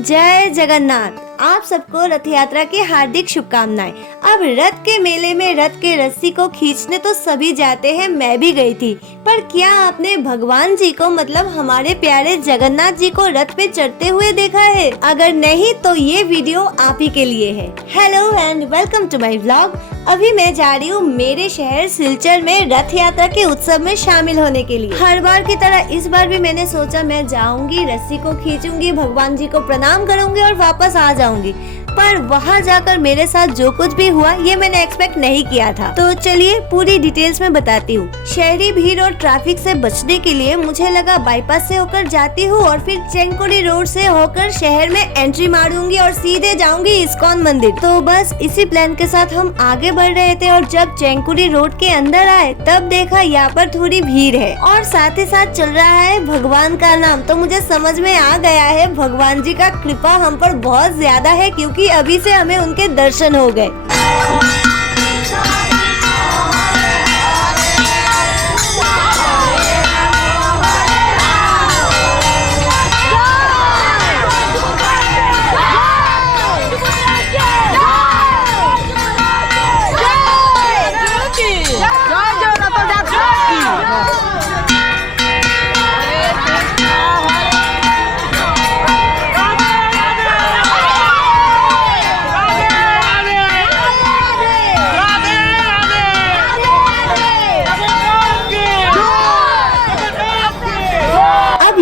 जय जगन्नाथ। आप सबको रथ यात्रा की हार्दिक शुभकामनाएं। अब रथ के मेले में रथ के रस्सी को खींचने तो सभी जाते हैं, मैं भी गई थी। पर क्या आपने भगवान जी को मतलब हमारे प्यारे जगन्नाथ जी को रथ पे चढ़ते हुए देखा है? अगर नहीं तो ये वीडियो आप ही के लिए है। Hello and welcome to my vlog. अभी मैं जा रही हूँ मेरे शहर सिलचर में रथ यात्रा के उत्सव में शामिल होने के लिए। हर बार की तरह इस बार भी मैंने सोचा मैं जाऊंगी, रस्सी को खींचूंगी, भगवान जी को प्रणाम करूंगी और वापस आ जाऊंगी। पर वहाँ जाकर मेरे साथ जो कुछ भी हुआ ये मैंने एक्सपेक्ट नहीं किया था। तो चलिए पूरी डिटेल्स में बताती हूँ। शहरी भीड़ और ट्रैफिक से बचने के लिए मुझे लगा बाईपास से होकर जाती हूँ और फिर चेंकुड़ी रोड से होकर शहर में एंट्री मारूंगी और सीधे जाऊंगी इस्कॉन मंदिर। तो बस इसी प्लान के साथ हम आगे बढ़ रहे थे और जब चेंकुड़ी रोड के अंदर आए तब देखा यहाँ पर थोड़ी भीड़ है और साथ ही साथ चल रहा है भगवान का नाम। तो मुझे समझ में आ गया है भगवान जी का कृपा हम पर बहुत ज्यादा है, क्योंकि अभी से हमें उनके दर्शन हो गए।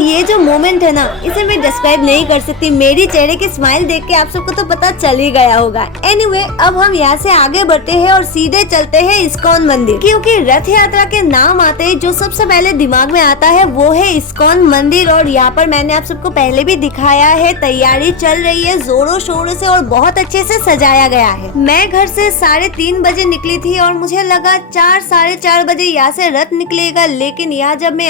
ये जो मोमेंट है ना, इसे मैं डिस्क्राइब नहीं कर सकती। मेरी चेहरे की स्माइल देख के आप सबको तो पता चल ही गया होगा। एनीवे, अब हम यहाँ से आगे बढ़ते हैं और सीधे चलते हैं इस्कॉन मंदिर, क्योंकि रथ यात्रा के नाम आते ही जो सबसे पहले दिमाग में आता है वो है इस्कॉन मंदिर। और यहाँ पर मैंने आप सबको पहले भी दिखाया है, तैयारी चल रही है जोरों शोरों से और बहुत अच्छे से सजाया गया है। मैं घर से 3:30 बजे निकली थी और मुझे लगा 4 साढ़े 4 बजे यहाँ से रथ निकलेगा, लेकिन यहाँ जब मैं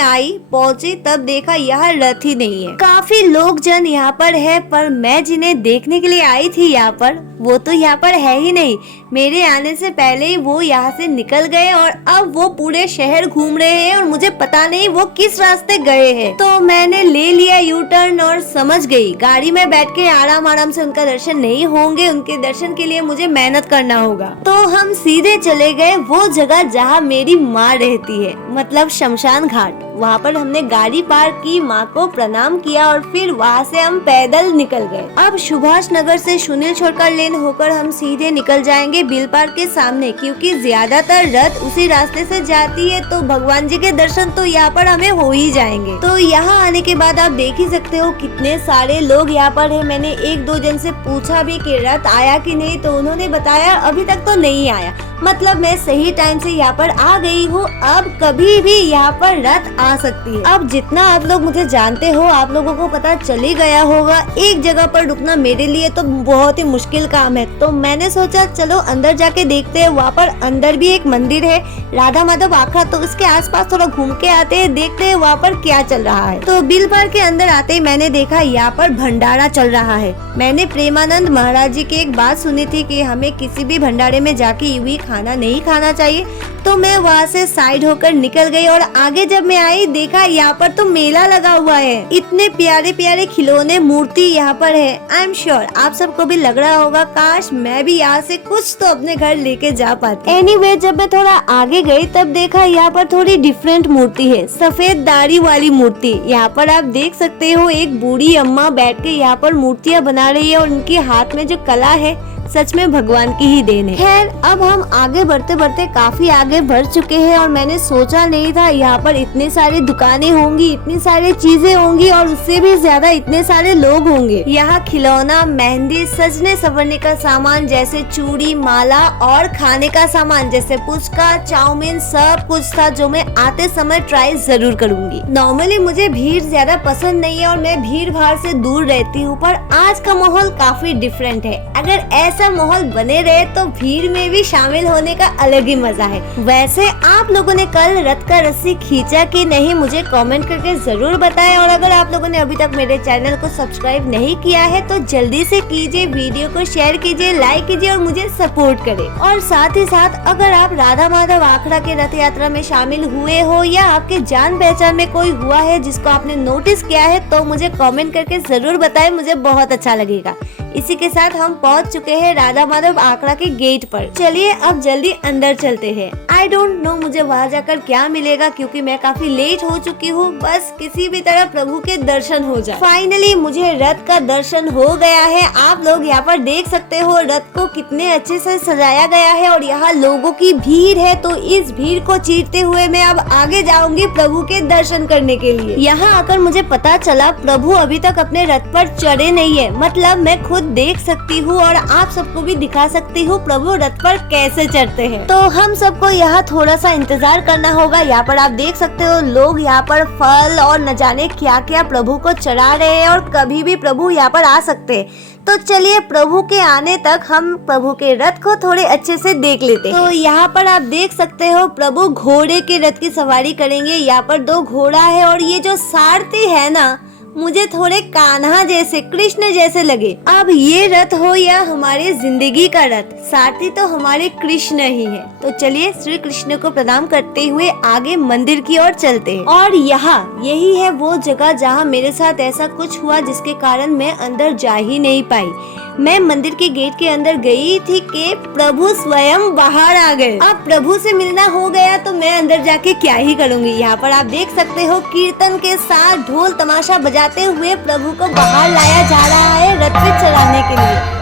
पहुंची तब देखा यहाँ रथ ही नहीं है। काफी लोग जन यहाँ पर है, पर मैं जिन्हें देखने के लिए आई थी यहाँ पर वो तो यहाँ पर है ही नहीं। मेरे आने से पहले ही वो यहाँ से निकल गए और अब वो पूरे शहर घूम रहे हैं और मुझे पता नहीं वो किस रास्ते गए हैं। तो मैंने ले लिया यू टर्न और समझ गई गाड़ी में बैठ के आराम से उनका दर्शन नहीं होंगे, उनके दर्शन के लिए मुझे मेहनत करना होगा। तो हम सीधे चले गए वो जगह जहाँ मेरी माँ रहती है, मतलब शमशान घाट। वहाँ पर हमने गाड़ी पार्क की, माँ को प्रणाम किया और फिर वहाँ से हम पैदल निकल गए। अब सुभाष नगर से सुनील छोटकर लेन होकर हम सीधे निकल जाएंगे बिल पार्क के सामने, क्योंकि ज्यादातर रथ उसी रास्ते से जाती है। तो भगवान जी के दर्शन तो यहाँ पर हमें हो ही जाएंगे। तो यहाँ आने के बाद आप देख ही सकते हो कितने सारे लोग यहाँ पर है। मैंने 1-2 जन से पूछा भी कि रथ आया कि नहीं, तो उन्होंने बताया अभी तक तो नहीं आया। मतलब मैं सही टाइम से यहाँ पर आ गई हूँ। अब कभी भी यहाँ पर रथ आ सकती है। अब जितना आप लोग मुझे जानते हो, आप लोगों को पता चल ही गया होगा, एक जगह पर रुकना मेरे लिए तो बहुत ही मुश्किल काम है। तो मैंने सोचा चलो अंदर जाके देखते हैं। वहाँ पर अंदर भी एक मंदिर है, राधा माधव आखड़ा, तो उसके आसपास थोड़ा घूम के आते हैं, देखते हैं वहाँ पर क्या चल रहा है। तो बिल पार्क के अंदर आते ही मैंने देखा यहाँ पर भंडारा चल रहा है। मैंने प्रेमानंद महाराज जी की एक बात सुनी थी कि हमें किसी भी भंडारे में जाके यूं ही खाना नहीं खाना चाहिए। तो मैं वहाँ से साइड होकर निकल गई और आगे जब मैं आई देखा यहाँ पर तो मेला लगा हुआ है। इतने प्यारे प्यारे खिलौने मूर्ति यहाँ पर है। आई एम श्योर आप सबको भी लग रहा होगा काश मैं भी यहाँ से कुछ तो अपने घर लेके जा पाती। एनीवे, जब मैं थोड़ा आगे गई तब देखा यहाँ पर थोड़ी डिफरेंट मूर्ति है, सफेद दाढ़ी वाली मूर्ति। यहाँ पर आप देख सकते हो एक बूढ़ी अम्मा बैठ के यहाँ पर मूर्तियाँ बना रही है और उनके हाथ में जो कला है सच में भगवान की ही देन है। खैर, अब हम आगे बढ़ते बढ़ते काफी आगे बढ़ चुके हैं और मैंने सोचा नहीं था यहाँ पर इतनी सारी दुकानें होंगी, इतनी सारी चीजें होंगी और उससे भी ज्यादा इतने सारे लोग होंगे। यहाँ खिलौना, मेहंदी, सजने संवरने का सामान जैसे चूड़ी, माला और खाने का सामान जैसे पुचका, चाउमीन, सब कुछ था जो मैं आते समय ट्राई जरूर करूंगी। नॉर्मली मुझे भीड़ ज्यादा पसंद नहीं है और मैं भीड़ भाड़ से दूर रहती हूँ, पर आज का माहौल काफी डिफरेंट है। अगर ऐसे ऐसा माहौल बने रहे तो भीड़ में भी शामिल होने का अलग ही मजा है। वैसे आप लोगों ने कल रथ का रस्सी खींचा कि नहीं, मुझे कमेंट करके जरूर बताएं। और अगर आप लोगों ने अभी तक मेरे चैनल को सब्सक्राइब नहीं किया है तो जल्दी से कीजिए, वीडियो को शेयर कीजिए, लाइक कीजिए और मुझे सपोर्ट करें। और साथ ही साथ अगर आप राधा माधव आखड़ा के रथ यात्रा में शामिल हुए हो या आपके जान पहचान में कोई हुआ है जिसको आपने नोटिस किया है तो मुझे कमेंट करके जरूर बताएं, मुझे बहुत अच्छा लगेगा। इसी के साथ हम पहुंच चुके हैं राधा माधव आखड़ा के गेट पर। चलिए अब जल्दी अंदर चलते हैं। आई डोंट नो मुझे वहाँ जाकर क्या मिलेगा क्योंकि मैं काफी लेट हो चुकी हूँ। बस किसी भी तरह प्रभु के दर्शन हो जाए। फाइनली मुझे रथ का दर्शन हो गया है। आप लोग यहाँ पर देख सकते हो रथ को कितने अच्छे से सजाया गया है और यहाँ लोगों की भीड़ है। तो इस भीड़ को चीरते हुए मैं अब आगे जाऊंगी प्रभु के दर्शन करने के लिए। यहाँ आकर मुझे पता चला प्रभु अभी तक अपने रथ पर चढ़े नहीं है। मतलब मैं खुद देख सकती हूँ और आप सबको भी दिखा सकती हूँ प्रभु रथ पर कैसे चढ़ते हैं। तो हम सबको यहाँ थोड़ा सा इंतजार करना होगा। यहाँ पर आप देख सकते हो लोग यहाँ पर फल और न जाने क्या क्या प्रभु को चढ़ा रहे हैं और कभी भी प्रभु यहाँ पर आ सकते हैं। तो चलिए प्रभु के आने तक हम प्रभु के रथ को थोड़े अच्छे से देख लेते हैं। तो यहाँ पर आप देख सकते हो प्रभु घोड़े के रथ की सवारी करेंगे। यहाँ पर 2 घोड़ा है और ये जो सारथी है ना, मुझे थोड़े कान्हा जैसे, कृष्ण जैसे लगे। अब ये रथ हो या हमारे जिंदगी का रथ, सारथी तो हमारे कृष्ण ही है। तो चलिए श्री कृष्ण को प्रणाम करते हुए आगे मंदिर की ओर चलते हैं। और यहाँ यही है वो जगह जहाँ मेरे साथ ऐसा कुछ हुआ जिसके कारण मैं अंदर जा ही नहीं पाई। मैं मंदिर के गेट के अंदर गई थी कि प्रभु स्वयं बाहर आ गए। अब प्रभु से मिलना हो गया तो मैं अंदर जाके क्या ही करूँगी। यहाँ पर आप देख सकते हो कीर्तन के साथ ढोल तमाशा बजाते हुए प्रभु को बाहर लाया जा रहा है रथ पे चढ़ाने के लिए।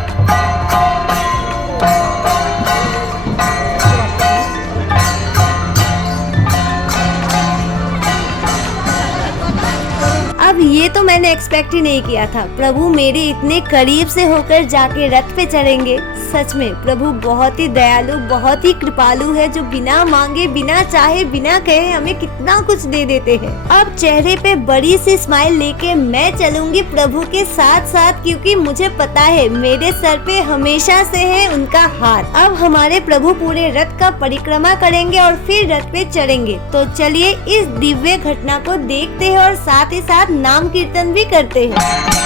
अब ये तो मैंने एक्सपेक्ट ही नहीं किया था, प्रभु मेरे इतने करीब से होकर जाके रथ पे चढ़ेंगे। सच में प्रभु बहुत ही दयालु, बहुत ही कृपालु है, जो बिना मांगे, बिना चाहे, बिना कहे हमें कितना कुछ दे देते हैं। अब चेहरे पे बड़ी सी स्माइल लेके मैं चलूंगी प्रभु के साथ साथ, क्योंकि मुझे पता है मेरे सर पे हमेशा से है उनका हाथ। अब हमारे प्रभु पूरे रथ का परिक्रमा करेंगे और फिर रथ पे चढ़ेंगे। तो चलिए इस दिव्य घटना को देखते हैं और साथ ही साथ नाम कीर्तन भी करते हैं।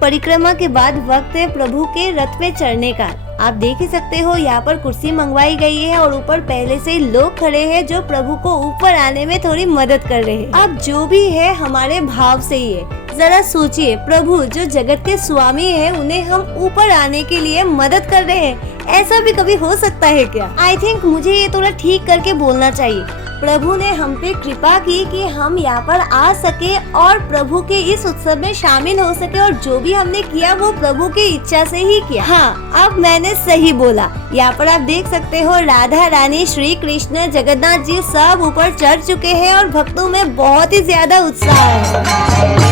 परिक्रमा के बाद वक्त है प्रभु के रथ पे चढ़ने का। आप देख ही सकते हो यहाँ पर कुर्सी मंगवाई गई है और ऊपर पहले से ही लोग खड़े हैं जो प्रभु को ऊपर आने में थोड़ी मदद कर रहे हैं। अब जो भी है हमारे भाव से ही है। जरा सोचिए, प्रभु जो जगत के स्वामी है उन्हें हम ऊपर आने के लिए मदद कर रहे हैं। ऐसा भी कभी हो सकता है क्या? आई थिंक मुझे ये थोड़ा ठीक करके बोलना चाहिए। प्रभु ने हम पे कृपा की कि हम यहाँ पर आ सके और प्रभु के इस उत्सव में शामिल हो सके, और जो भी हमने किया वो प्रभु की इच्छा से ही किया। हाँ, अब मैंने सही बोला। यहाँ पर आप देख सकते हो राधा रानी, श्री कृष्ण, जगन्नाथ जी सब ऊपर चढ़ चुके हैं और भक्तों में बहुत ही ज्यादा उत्साह है।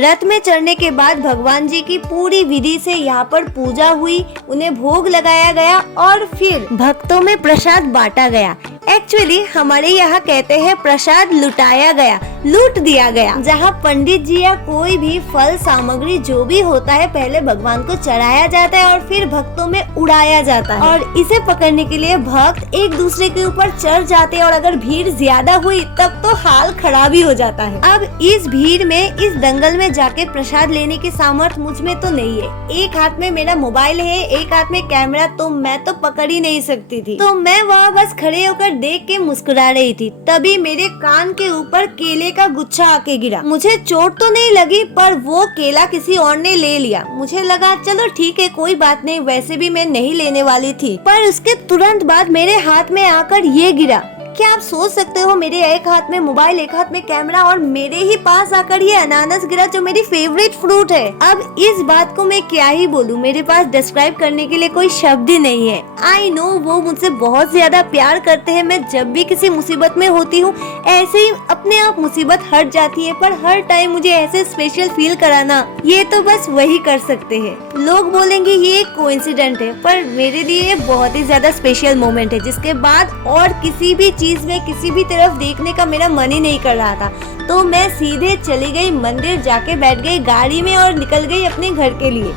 रथ में चढ़ने के बाद भगवान जी की पूरी विधि से यहाँ पर पूजा हुई, उन्हें भोग लगाया गया और फिर भक्तों में प्रसाद बांटा गया। एक्चुअली हमारे यहाँ कहते हैं प्रसाद लुटाया गया, लूट दिया गया। जहाँ पंडित जी या कोई भी फल सामग्री जो भी होता है पहले भगवान को चढ़ाया जाता है और फिर भक्तों में उड़ाया जाता है, और इसे पकड़ने के लिए भक्त एक दूसरे के ऊपर चढ़ जाते हैं और अगर भीड़ ज्यादा हुई तब तो हाल खराब ही हो जाता है। अब इस भीड़ में, इस दंगल में जाके प्रसाद लेने की सामर्थ्य मुझ में तो नहीं है। एक हाथ में मेरा मोबाइल है, एक हाथ में कैमरा, तो मैं तो पकड़ ही नहीं सकती थी। तो मैं वहाँ बस खड़े होकर देख के मुस्कुरा रही थी। तभी मेरे कान के ऊपर केले का गुच्छा आके गिरा। मुझे चोट तो नहीं लगी, पर वो केला किसी और ने ले लिया। मुझे लगा चलो ठीक है, कोई बात नहीं, वैसे भी मैं नहीं लेने वाली थी। पर उसके तुरंत बाद मेरे हाथ में आकर ये गिरा। क्या आप सोच सकते हो, मेरे एक हाथ में मोबाइल, एक हाथ में कैमरा, और मेरे ही पास आकर ये अनानास गिरा जो मेरी फेवरेट फ्रूट है। अब इस बात को मैं क्या ही बोलूं, मेरे पास डिस्क्राइब करने के लिए कोई शब्द ही नहीं है। आई नो वो मुझसे बहुत ज्यादा प्यार करते हैं। मैं जब भी किसी मुसीबत में होती हूँ ऐसे ही अपने आप मुसीबत हट जाती है, पर हर टाइम मुझे ऐसे स्पेशल फील कराना ये तो बस वही कर सकते हैं। लोग बोलेंगे ये एक कोइंसिडेंट है, पर मेरे लिए ये बहुत ही ज्यादा स्पेशल मोमेंट है, जिसके बाद और किसी भी चीज में किसी भी तरफ देखने का मेरा मन ही नहीं कर रहा था। तो मैं सीधे चली गई मंदिर, जाके बैठ गई गाड़ी में और निकल गई अपने घर के लिए।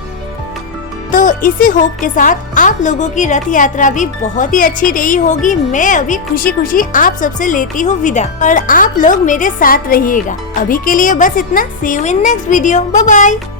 तो इसी होप के साथ आप लोगों की रथ यात्रा भी बहुत ही अच्छी रही होगी। मैं अभी खुशी खुशी आप सबसे लेती हूँ विदा, और आप लोग मेरे साथ रहिएगा। अभी के लिए बस इतना। See you in next video. Bye bye.